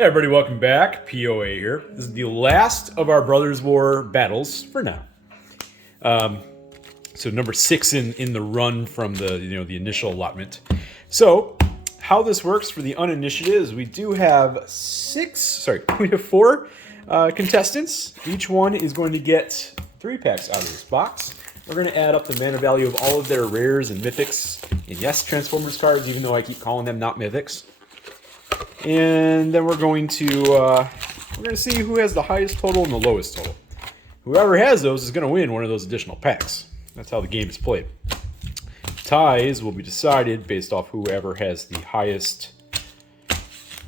Hey everybody, welcome back. POA here. This is the last of our Brothers War battles for now. So number 6 in the run from the initial allotment. So how this works for the uninitiated is we do have we have 4 contestants. Each one is going to get 3 packs out of this box. We're going to add up the mana value of all of their rares and mythics, and yes, Transformers cards, even though I keep calling them not mythics. And then we're going to see who has the highest total and the lowest total. Whoever has those is going to win one of those additional packs. That's how the game is played. Ties will be decided based off whoever has the highest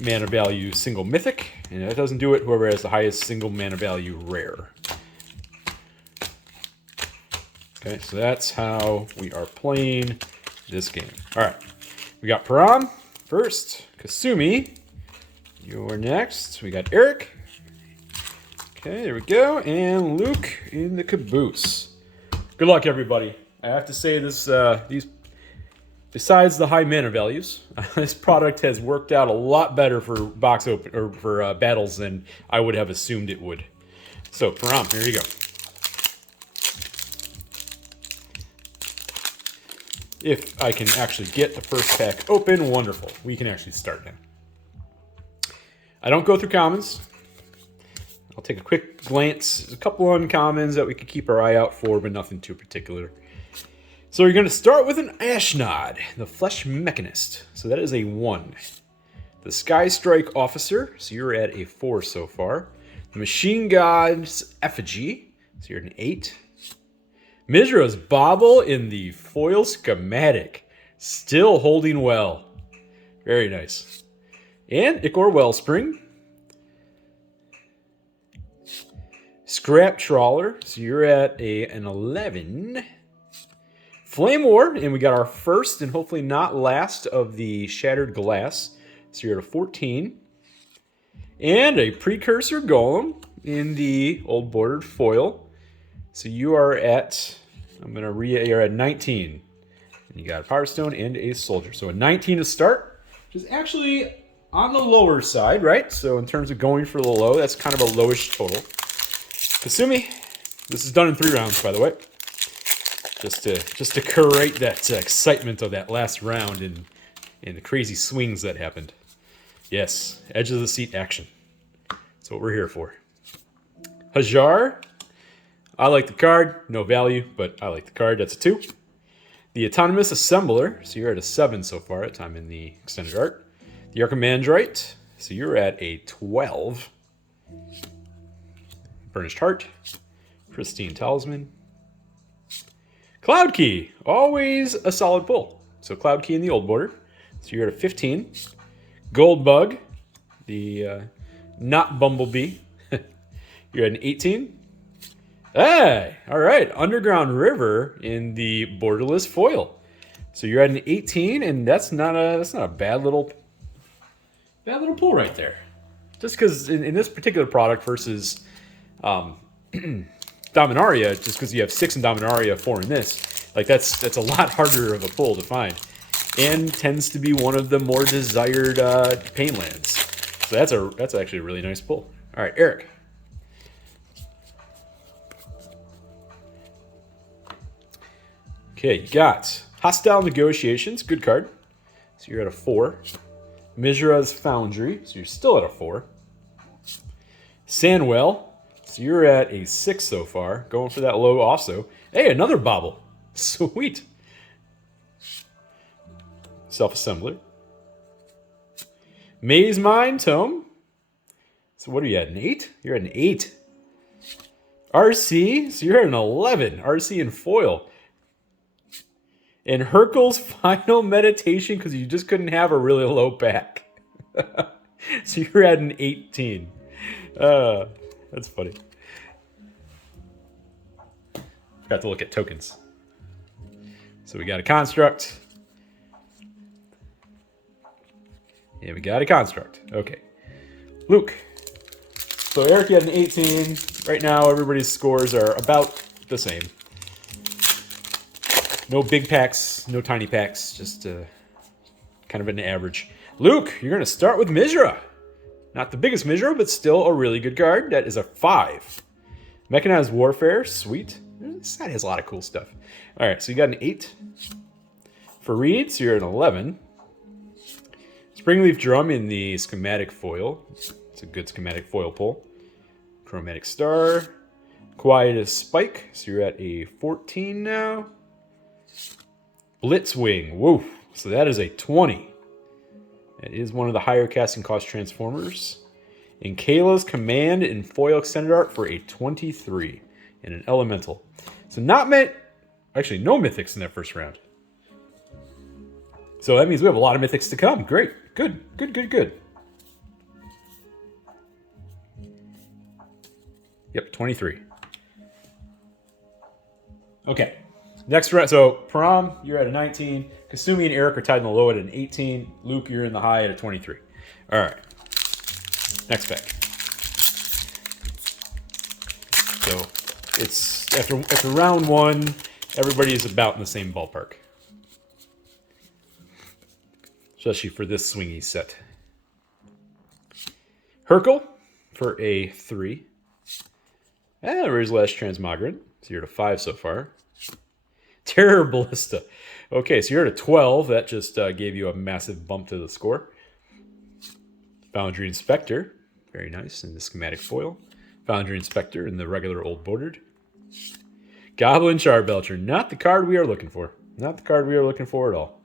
mana value single mythic, and if that doesn't do it, whoever has the highest single mana value rare. Okay, so that's how we are playing this game. All right, we got Param first. Kasumi, you're next. We got Eric. Okay, there we go. And Luke in the caboose. Good luck, everybody. I have to say this. Besides the high mana values, this product has worked out a lot better for battles than I would have assumed it would. So, Param, here you go. If I can actually get the first pack open, wonderful. We can actually start now. I don't go through commons. I'll take a quick glance. There's a couple uncommons that we could keep our eye out for, but nothing too particular. So you're going to start with an Ashnod, the Flesh Mechanist. So that is a 1. The Sky Strike Officer, so you're at a 4 so far. The Machine God's Effigy, so you're at an 8. Mizra's Bauble in the foil schematic. Still holding well. Very nice. And Ichor Wellspring. Scrap Trawler. So you're at an 11. Flame War. And we got our first and hopefully not last of the Shattered Glass. So you're at a 14. And a Precursor Golem in the old bordered foil. So you are at, you're at 19. And you got a Power Stone and a Soldier. So a 19 to start, which is actually on the lower side, right? So in terms of going for the low, that's kind of a lowish total. Kasumi, this is done in 3 rounds, by the way. Just to create that excitement of that last round and the crazy swings that happened. Yes, edge of the seat action. That's what we're here for. Hajar. I like the card, no value, but I like the card. That's a 2. The Autonomous Assembler, so you're at a 7 so far at time in the extended art. The Archimandrite, so you're at a 12. Burnished Heart, Pristine Talisman. Cloud Key, always a solid pull. So Cloud Key in the old border, so you're at a 15. Gold Bug, the not Bumblebee, you're at an 18. Hey, all right. Underground River in the borderless foil. So you're at an 18, and that's not a bad little pull right there. Just because in this particular product versus Dominaria, just because you have 6 in Dominaria, 4 in this, like that's a lot harder of a pull to find, and tends to be one of the more desired pain lands. So that's actually a really nice pull. All right, Eric. Okay, you got Hostile Negotiations, good card. So you're at a 4. Mizra's Foundry, so you're still at a 4. Sandwell, so you're at a 6 so far, going for that low also. Hey, another Bauble. Sweet. Self-Assembler. Maze Mine Tome. So what are you at, an 8? You're at an 8. RC, so you're at an 11. RC in foil. And Hercule's Final Meditation, because you just couldn't have a really low pack. So you're at an 18. That's funny. Forgot to look at tokens. So we got a Construct. Yeah, we got a Construct. Okay. Luke. So Eric, you had an 18. Right now, everybody's scores are about the same. No big packs, no tiny packs, just kind of an average. Luke, you're going to start with Mizra. Not the biggest Mizra, but still a really good card. That is a 5. Mechanized Warfare, sweet. This side has a lot of cool stuff. All right, so you got an 8. For Reed, so you're an 11. Springleaf Drum in the schematic foil. It's a good schematic foil pull. Chromatic Star. Quietus Spike, so you're at a 14 now. Blitzwing, whoa, so that is a 20. That is one of the higher casting cost Transformers. And Kayla's Command in foil extended art for a 23. And an Elemental. So not many, actually no Mythics in that first round. So that means we have a lot of Mythics to come. Great, good, good, good, good. Yep, 23. Okay, next round. So Param, you're at a 19. Kasumi and Eric are tied in the low at an 18. Luke, you're in the high at a 23. All right, next pack. So it's after round 1, everybody is about in the same ballpark, especially for this swingy set. Hercule for a 3. And Razorlash Transmogran. So you're at a 5 so far. Terror Ballista. Okay, so you're at a 12. That just gave you a massive bump to the score. Foundry Inspector. Very nice in the schematic foil. Foundry Inspector in the regular old bordered. Goblin Charbelcher. Not the card we are looking for. Not the card we are looking for at all.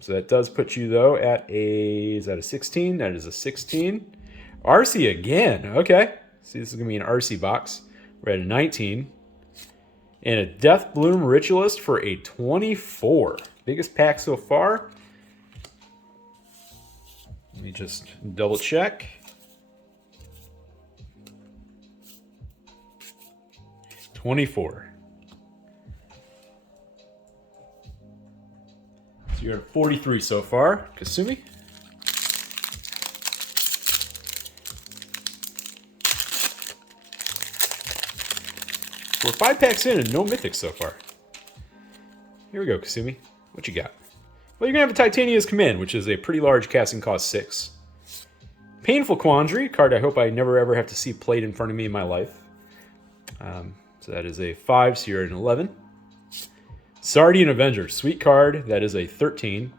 So that does put you, though, at a... Is that a 16? That is a 16. RC again. Okay. See, this is going to be an RC box. We're at a 19. And a Death Bloom Ritualist for a 24. Biggest pack so far. Let me just double check. $24. So you're at 43 so far. Kasumi. We're 5 packs in and no Mythics so far. Here we go, Kasumi. What you got? Well, you're going to have a Titania's Command, which is a pretty large casting cost 6. Painful Quandary, card I hope I never ever have to see played in front of me in my life. So that is a 5, so you're at an 11. Sardian Avenger, sweet card. That is a 13.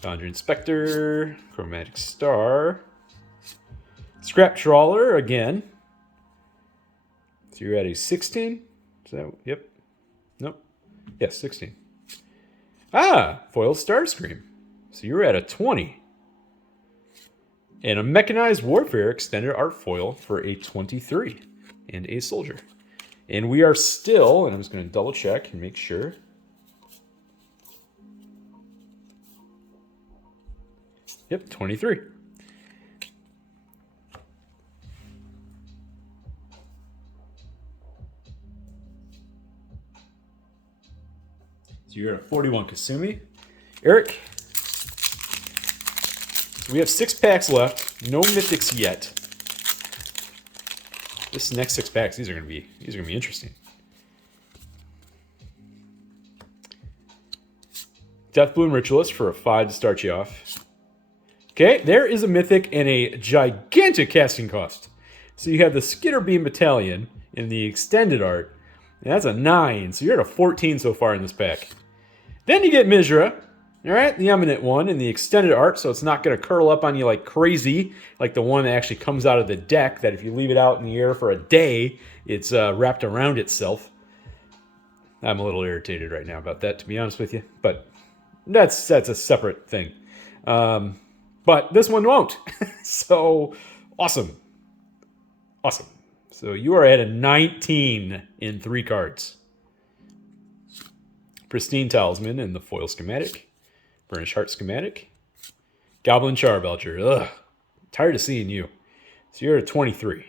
Foundry Inspector, Chromatic Star. Scrap Trawler again. So you're at a 16. Is that, yep. Nope. Yes, 16. Ah, Foil Starscream. So you're at a 20. And a Mechanized Warfare Extended Art Foil for a 23. And a Soldier. And we are still, and I'm just going to double check and make sure. Yep, 23. So you're at a 41, Kasumi. Eric. So we have 6 packs left. No Mythics yet. This next 6 packs, these are gonna be interesting. Death Bloom Ritualist for a 5 to start you off. Okay, there is a Mythic and a gigantic casting cost. So you have the Skitter Beam Battalion in the extended art. And that's a 9, so you're at a 14 so far in this pack. Then you get Mizra, all right, the Eminent one in the extended art, so it's not going to curl up on you like crazy, like the one that actually comes out of the deck, that if you leave it out in the air for a day, it's wrapped around itself. I'm a little irritated right now about that, to be honest with you, but that's a separate thing. But this one won't, so awesome. Awesome. So you are at a 19 in 3 cards. Pristine Talisman in the foil schematic. Burnished Heart schematic. Goblin Charbelcher. Ugh. Tired of seeing you. So you're at a 23.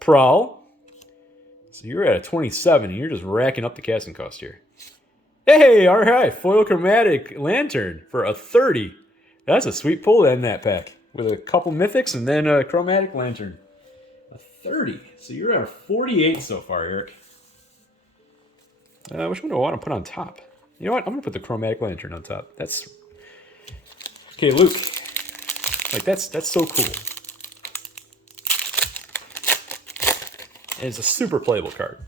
Prowl. So you're at a 27, and you're just racking up the casting cost here. Hey, all right. Foil Chromatic Lantern for a 30. That's a sweet pull to end that pack. With a couple Mythics and then a Chromatic Lantern. A 30. So you're at a 48 so far, Eric. Which one do I want to put on top? You know what? I'm going to put the Chromatic Lantern on top. That's... Okay, Luke. Like, that's so cool. And it's a super playable card.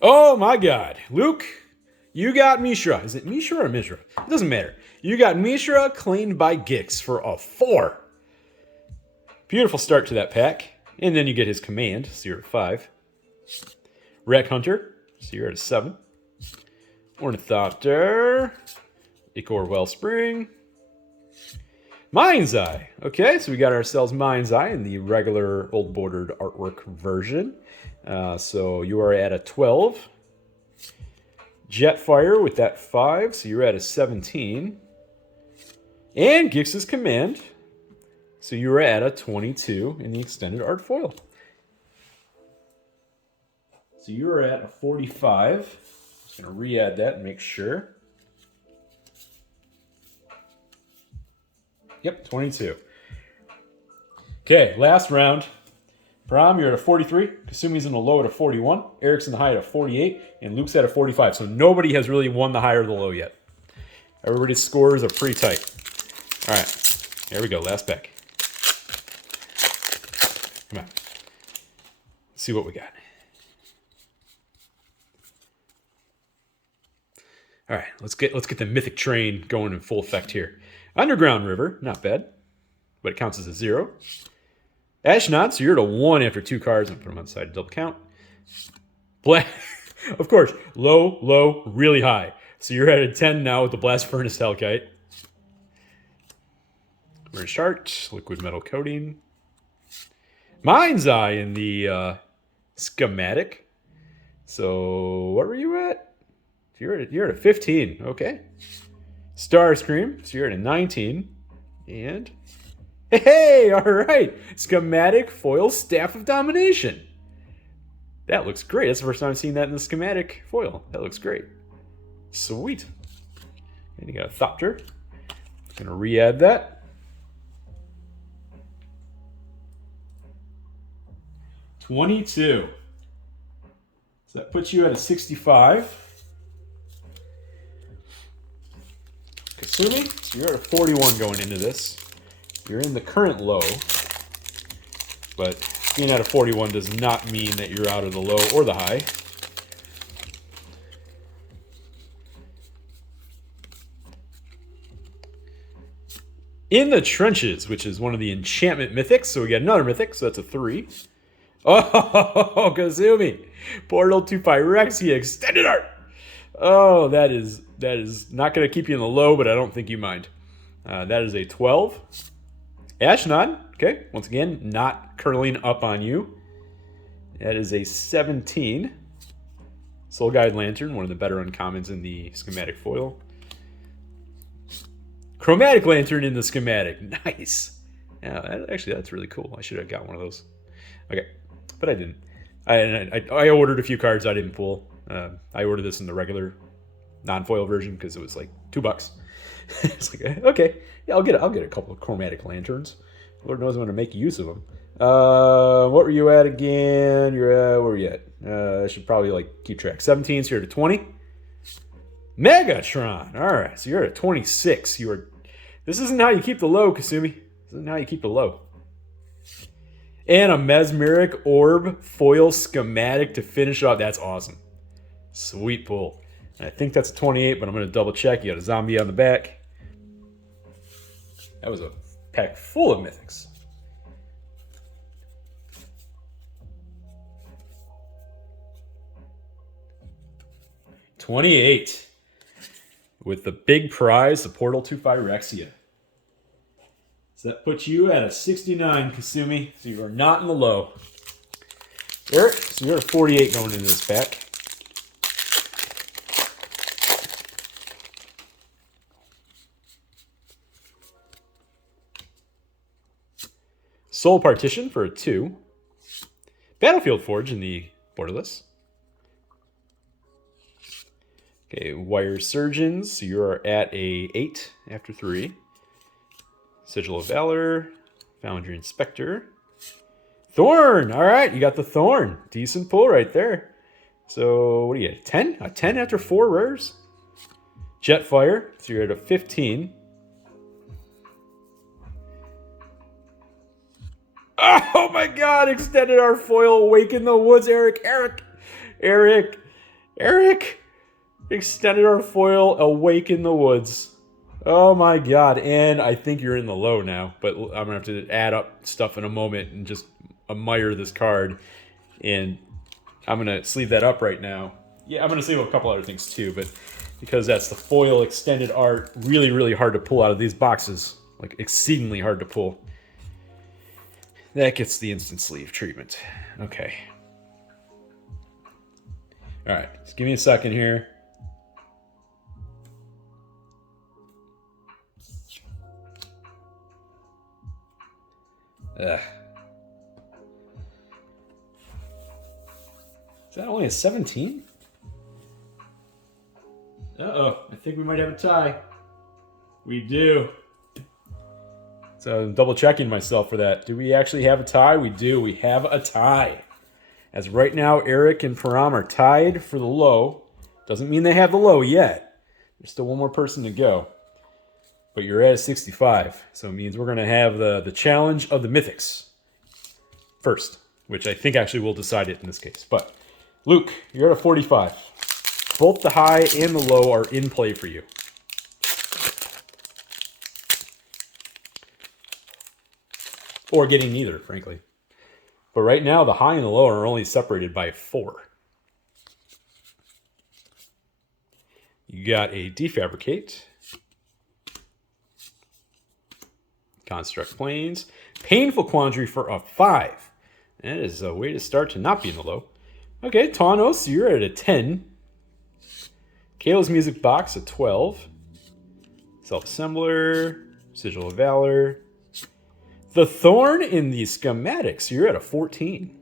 Oh my god. Luke, you got Mishra. Is it Mishra or Mishra? It doesn't matter. You got Mishra claimed by Gix for a 4. Beautiful start to that pack. And then you get his command, so you're at 5. Wreck Hunter, so you're at a 7. Ornithopter. Ichor Wellspring. Mind's Eye. Okay, so we got ourselves Mind's Eye in the regular old bordered artwork version. So you are at a 12. Jetfire with that 5, so you're at a 17. And Gix's Command, so you're at a 22 in the extended art foil. So you're at a 45. Just going to re-add that and make sure. Yep, 22. Okay, last round. Prom, you're at a 43. Kasumi's in the low at a 41. Eric's in the high at a 48. And Luke's at a 45. So nobody has really won the high or the low yet. Everybody's scores are pretty tight. All right, here we go. Last pack. Come on. Let's see what we got. All right, let's get the mythic train going in full effect here. Underground River, not bad, but it counts as a 0. Ashnod, so you're at a 1 after 2 cards. I'm put them on the side to double count. Black, of course, low, low, really high. So you're at a 10 now with the Blast Furnace Hellkite. We're Shart, Liquid Metal Coating. Mind's Eye in the schematic. So what were you at? You're at a 15, okay. Starscream, so you're at a 19. And, hey, all right. Schematic foil Staff of Domination. That looks great. That's the first time I've seen that in the schematic foil. That looks great. Sweet. And you got a Thopter. Going to re-add that. $22. So that puts you at a 65. Kasumi, so you're at a 41 going into this. You're in the current low, but being at a 41 does not mean that you're out of the low or the high. In the Trenches, which is one of the enchantment mythics, so we got another mythic, so that's a 3. Oh, Kasumi! Portal to Phyrexia Extended Art! Oh, that is not going to keep you in the low, but I don't think you mind. That is a 12. Ashnod, okay, once again, not curling up on you. That is a 17. Soul Guide Lantern, one of the better uncommons in the schematic foil. Chromatic Lantern in the schematic, nice. Yeah, actually, that's really cool. I should have got one of those. Okay, but I didn't. I ordered a few cards I didn't pull. I ordered this in the regular non-foil version because it was like $2. It's like, okay, yeah, I'll get a couple of Chromatic Lanterns. Lord knows I'm going to make use of them. What were you at again? You're at, where were you at? I should probably like keep track. 17, so you're at 20. Megatron. All right, so you're at 26. This isn't how you keep the low, Kasumi. This isn't how you keep the low. And a Mesmeric Orb foil schematic to finish off. That's awesome. Sweet pull. And I think that's a 28, but I'm going to double check. You got a zombie on the back. That was a pack full of mythics. $28. With the big prize, the Portal to Phyrexia. So that puts you at a 69, Kasumi. So you are not in the low. Eric, so you're at a 48 going into this pack. Soul Partition for a 2. Battlefield Forge in the borderless. Okay, Wire Surgeons, so you're at a 8 after 3. Sigil of Valor, Foundry Inspector. Thorn! All right, you got the Thorn. Decent pull right there. So, what do you get? 10? A 10 after 4 rares? Jetfire, so you're at a 15. Oh my god, extended art foil, Awaken the Woods, Eric. Extended art foil, Awaken the Woods. Oh my god, and I think you're in the low now, but I'm gonna have to add up stuff in a moment and just admire this card. And I'm gonna sleeve that up right now. Yeah, I'm gonna sleeve up a couple other things too, but because that's the foil extended art, really, really hard to pull out of these boxes. Like, exceedingly hard to pull. That gets the instant sleeve treatment. Okay. Alright, just give me a second here. Ugh. Is that only a 17? Uh-oh, I think we might have a tie. We do. So I'm double checking myself for that. Do we actually have a tie? We do. We have a tie. As right now, Eric and Param are tied for the low. Doesn't mean they have the low yet. There's still one more person to go. But you're at a 65. So it means we're going to have the challenge of the Mythics first, which I think actually will decide it in this case. But Luke, you're at a 45. Both the high and the low are in play for you. Or getting neither, frankly. But right now, the high and the low are only separated by 4. You got a Defabricate. Construct Planes. Painful Quandary for a 5. That is a way to start to not be in the low. Okay, Tawnos, you're at a 10. Kayla's Music Box, a 12. Self-Assembler. Sigil of Valor. The Thorn in the Schematics, you're at a 14.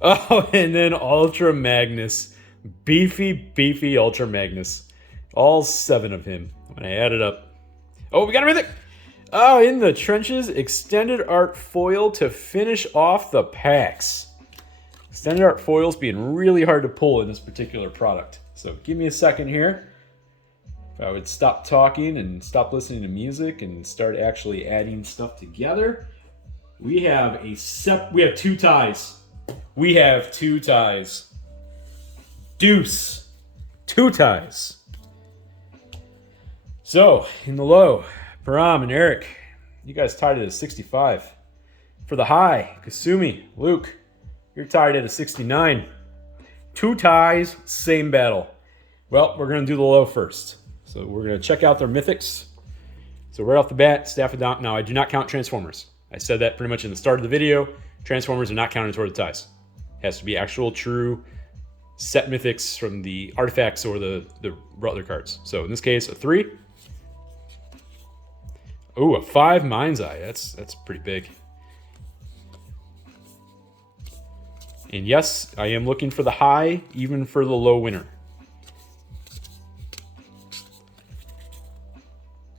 Oh, and then Ultra Magnus. Beefy Ultra Magnus. All 7 of him. When I add it up. Oh, we got a Mythic! Oh, in the Trenches, Extended Art Foil to finish off the packs. Extended Art Foil's being really hard to pull in this particular product. So give me a second here. If I would stop talking and stop listening to music and start actually adding stuff together, we have 2 ties. We have 2 ties. Deuce. 2 ties. So, in the low, Param and Eric, you guys tied it at 65. For the high, Kasumi, Luke, you're tied at a 69. 2 ties, same battle. Well, we're going to do the low first. So we're going to check out their Mythics. So right off the bat, Staff of Down. Now, I do not count Transformers. I said that pretty much in the start of the video. Transformers are not counted toward the ties. It has to be actual, true set Mythics from the artifacts or the other cards. So in this case, a 3. Ooh, a 5 Mind's Eye. That's pretty big. And yes, I am looking for the high, even for the low winner.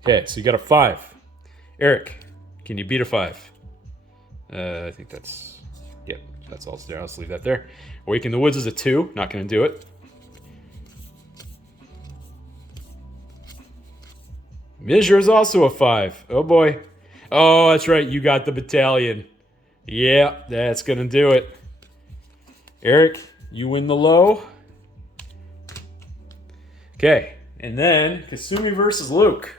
Okay, so you got a 5. Eric, can you beat a 5? I think that's... Yep, that's all there. I'll just leave that there. Awaken the Woods is a 2. Not going to do it. Mizra is also a 5. Oh, boy. Oh, that's right. You got the Battalion. Yeah, that's going to do it. Eric, you win the low. Okay, and then Kasumi versus Luke.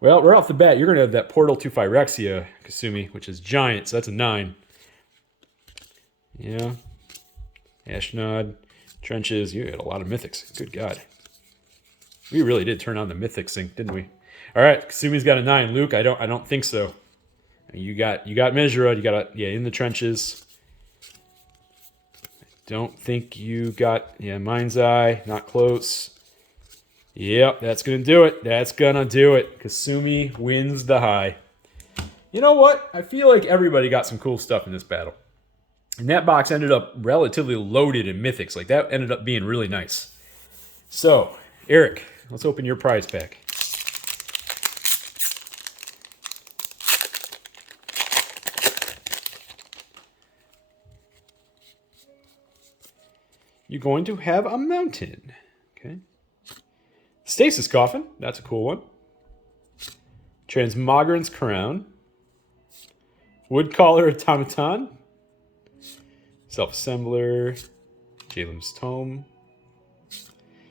Well, right off the bat, you're going to have that Portal to Phyrexia, Kasumi, which is giant, so that's a 9. Yeah. Ashnod, Trenches, you had a lot of Mythics. Good God. We really did turn on the Mythic sync, didn't we? All right, Kasumi's got a 9. Luke, I don't think so. You got Mizra, you got in the Trenches. Don't think you got Mind's Eye, not close. Yep, that's gonna do it. That's gonna do it. Kasumi wins the high. You know what? I feel like everybody got some cool stuff in this battle. And that box ended up relatively loaded in Mythics. Like, that ended up being really nice. So, Eric, let's open your prize pack. You're going to have a mountain. Okay. Stasis Coffin. That's a cool one. Transmogran's Crown. Woodcaller Automaton. Self-assembler. Jalem's Tome.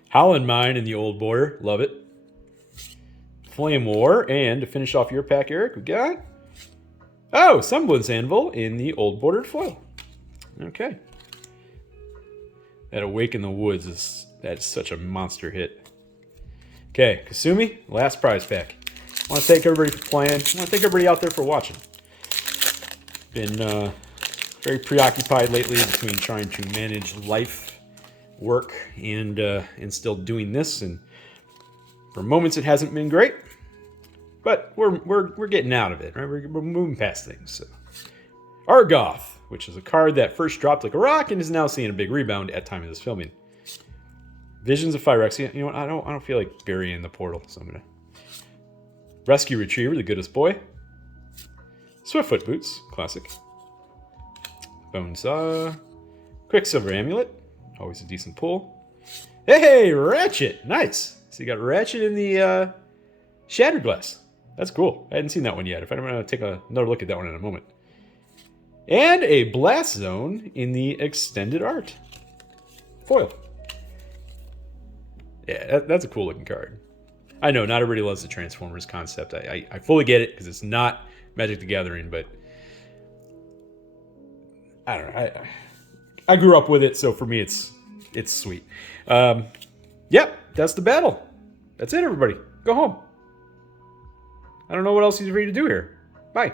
Howlin' Mine in the Old Border. Love it. Flame War. And to finish off your pack, Eric, we got... Oh, Semblance Anvil in the Old Bordered foil. Okay. That Awaken the Woods that's such a monster hit. Okay, Kasumi, last prize pack. I want to thank everybody for playing. I want to thank everybody out there for watching. Been very preoccupied lately between trying to manage life, work, and still doing this. And for moments, it hasn't been great, but we're getting out of it. Right? We're moving past things. So. Argoth, which is a card that first dropped like a rock and is now seeing a big rebound at time of this filming. Visions of Phyrexia. You know what? I don't feel like burying the portal, so I'm gonna Rescue Retriever, the goodest boy. Swiftfoot Boots, classic. Bonesaw. Quicksilver Amulet, always a decent pull. Hey, Ratchet, nice. So you got Ratchet in the Shattered Glass. That's cool. I hadn't seen that one yet. I'm gonna take another look at that one in a moment. And a Blast Zone in the Extended Art. Foil. Yeah, that's a cool looking card. I know, not everybody loves the Transformers concept. I fully get it, because it's not Magic the Gathering, but... I don't know. I grew up with it, so for me it's sweet. Yep, that's the battle. That's it, everybody. Go home. I don't know what else is for you to do here. Bye.